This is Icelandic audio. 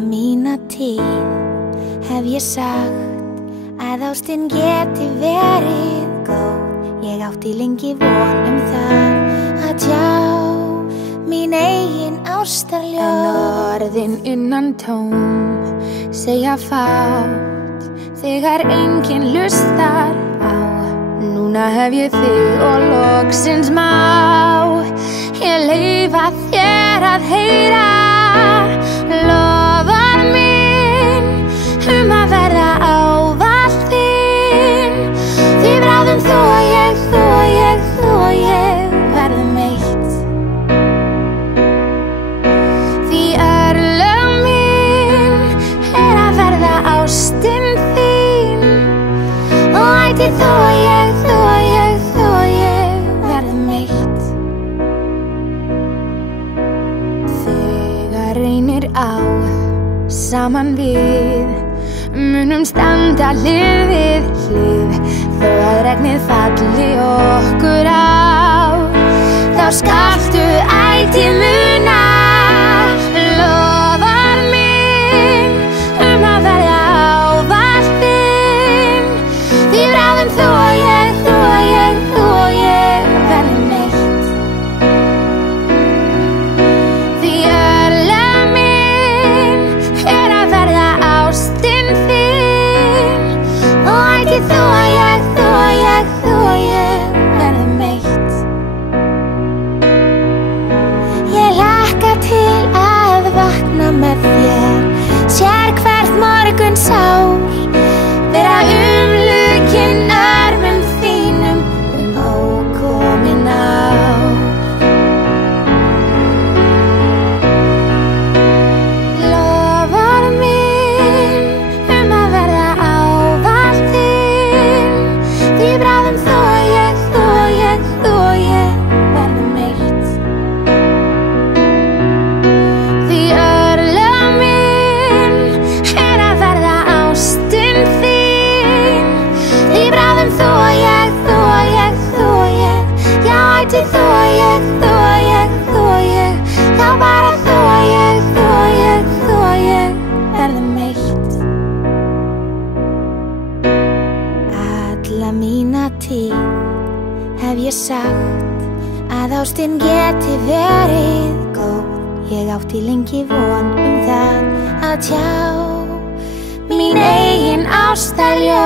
mína tíð hef ég sagt að ástin geti verið góð. Ég átti lengi von það að sjá mín eigin ástarljóð. En orðin innan tóm segja fátt þegar enginn hlustar á. Núna hef ég þig og loksins má ég leyfa þér að heyra lofar mín að verða ávallt þín. Því bráðum þú og ég, þú og ég, þú og ég verðum eitt. Því örlög mín að verða ástin þín og ætíð þú og ég, þú og ég, þú og ég verðum eitt. Þegar reynir á saman við munum standa hlið við hlið. Þó að regnið falli okkur á, þá skaltu ætíð muna lofar mín að verða ávallt þín. Því bráðum þú og ég, þú og ég, þú og ég verðum eitt. Því örlög mín að verða ástin þín og ætíð þú og ég, þú og ég, þú og ég verðum eitt. Ég hlakka til að vakna með þér, sér hvert morgun sál, vera umlukin armum þínum ókomin ár. Lofar mín að verða ávallt þín. Því bráðum þú og ég, þú og ég, þú og ég verðum eitt. Því örlög mín að verða ástin þín. Því bráðum þú og ég, þú og ég, þú og ég, já ætíð þú og ég, þú og ég, þú og ég, já bara þú og ég, þú og ég, þú og ég verðum eitt. Alla mína tíð hef ég sagt að ástin geti verið góð. Ég átti lengi von það að sjá mín eigin ástarljóð.